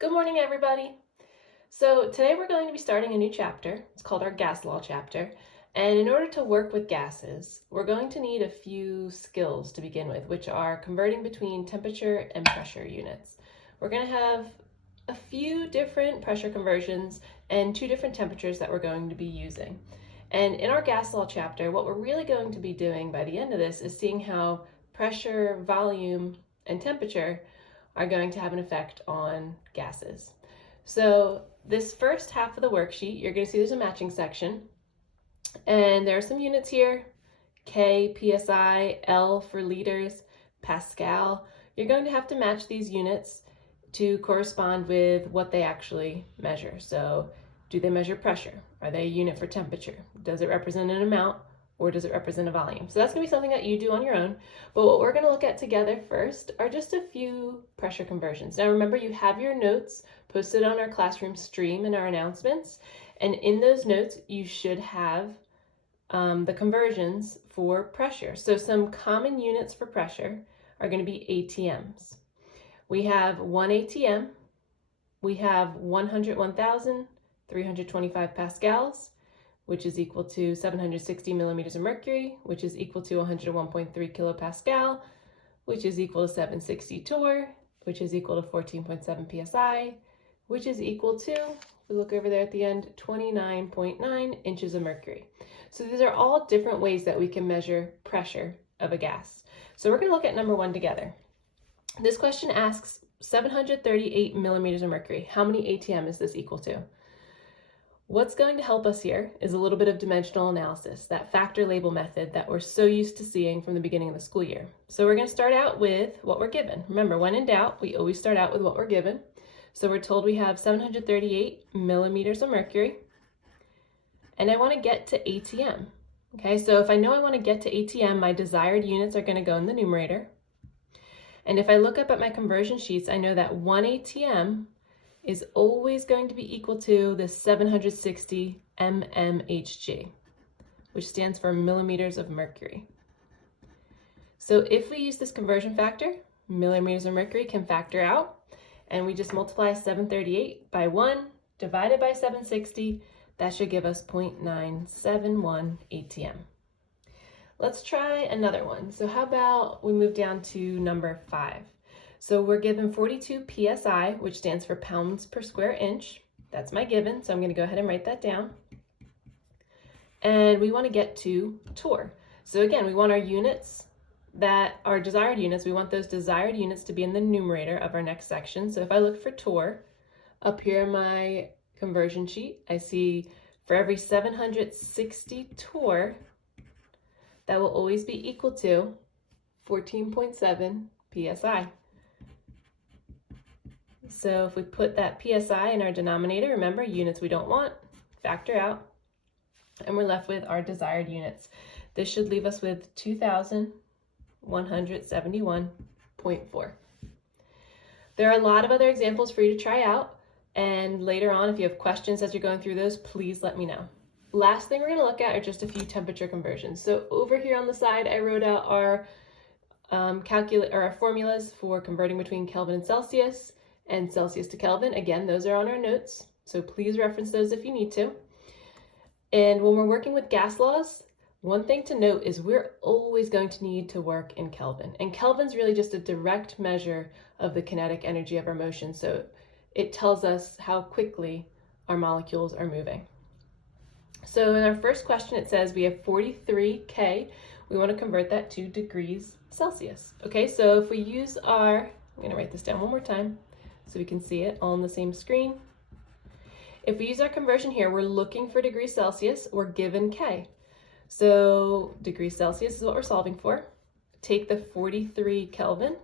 Good morning, everybody. So today we're going to be starting a new chapter. It's called our gas law chapter. And in order to work with gases, we're going to need a few skills to begin with, which are converting between temperature and pressure units. We're going to have a few different pressure conversions and two different temperatures that we're going to be using. And in our gas law chapter, what we're really going to be doing by the end of this is seeing how pressure, volume, and temperature are going to have an effect on gases. So this first half of the worksheet, you're going to see there's a matching section, and there are some units here: K, PSI, L for liters, Pascal. You're going to have to match these units to correspond with what they actually measure. So do they measure pressure? Are they a unit for temperature? Does it represent an amount, or does it represent a volume? So that's going to be something that you do on your own. But what we're going to look at together first are just a few pressure conversions. Now remember, you have your notes posted on our classroom stream and our announcements. And in those notes, you should have the conversions for pressure. So some common units for pressure are going to be ATMs. We have 1 ATM. We have 101,325 pascals, which is equal to 760 millimeters of mercury, which is equal to 101.3 kilopascal, which is equal to 760 torr, which is equal to 14.7 psi, which is equal to, if we look over there at the end, 29.9 inches of mercury. So these are all different ways that we can measure pressure of a gas. So we're going to look at number one together. This question asks 738 millimeters of mercury. How many ATM is this equal to? What's going to help us here is a little bit of dimensional analysis, that factor label method that we're so used to seeing from the beginning of the school year. So we're going to start out with what we're given. Remember, when in doubt, we always start out with what we're given. So we're told we have 738 millimeters of mercury, and I want to get to ATM. Okay, so if I know I want to get to ATM, my desired units are going to go in the numerator. And if I look up at my conversion sheets, I know that 1 ATM is always going to be equal to the 760 mmHg, which stands for millimeters of mercury. So if we use this conversion factor, millimeters of mercury can factor out, and we just multiply 738 by 1 divided by 760, that should give us 0.971 ATM. Let's try another one. So how about we move down to number 5. So we're given 42 psi, which stands for pounds per square inch. That's my given, so I'm going to go ahead and write that down. And we want to get to torr. So again, we want our units that are desired units. We want those desired units to be in the numerator of our next section. So if I look for torr, up here in my conversion sheet, I see for every 760 torr, that will always be equal to 14.7 psi. So if we put that psi in our denominator, remember, units we don't want, factor out, and we're left with our desired units. This should leave us with 2,171.4. There are a lot of other examples for you to try out, and later on, if you have questions as you're going through those, please let me know. Last thing we're going to look at are just a few temperature conversions. So over here on the side, I wrote out our our formulas for converting between Kelvin and Celsius, and Celsius to Kelvin. Again, those are on our notes, so please reference those if you need to. And when we're working with gas laws, one thing to note is we're always going to need to work in Kelvin. And Kelvin's really just a direct measure of the kinetic energy of our motion, so it tells us how quickly our molecules are moving. So in our first question, it says we have 43 K. We want to convert that to degrees Celsius. Okay, so if we use our, I'm going to write this down one more time so we can see it all on the same screen. If we use our conversion here, we're looking for degrees Celsius. We're given K. So degrees Celsius is what we're solving for. Take the 43 Kelvin,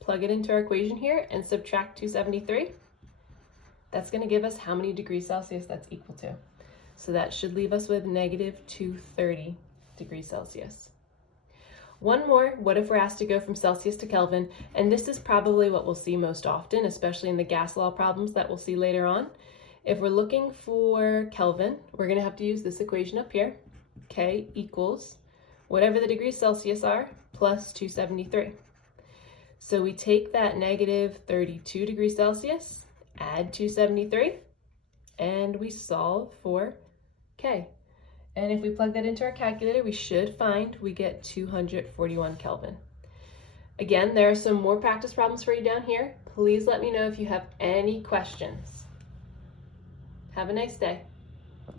plug it into our equation here, and subtract 273. That's going to give us how many degrees Celsius that's equal to. So that should leave us with negative 230 degrees Celsius. One more, what if we're asked to go from Celsius to Kelvin? And this is probably what we'll see most often, especially in the gas law problems that we'll see later on. If we're looking for Kelvin, we're going to have to use this equation up here. K equals whatever the degrees Celsius are plus 273. So we take that negative 32 degrees Celsius add 273, and we solve for K. And if we plug that into our calculator, we get 241 Kelvin. Again, there are some more practice problems for you down here. Please let me know if you have any questions. Have a nice day.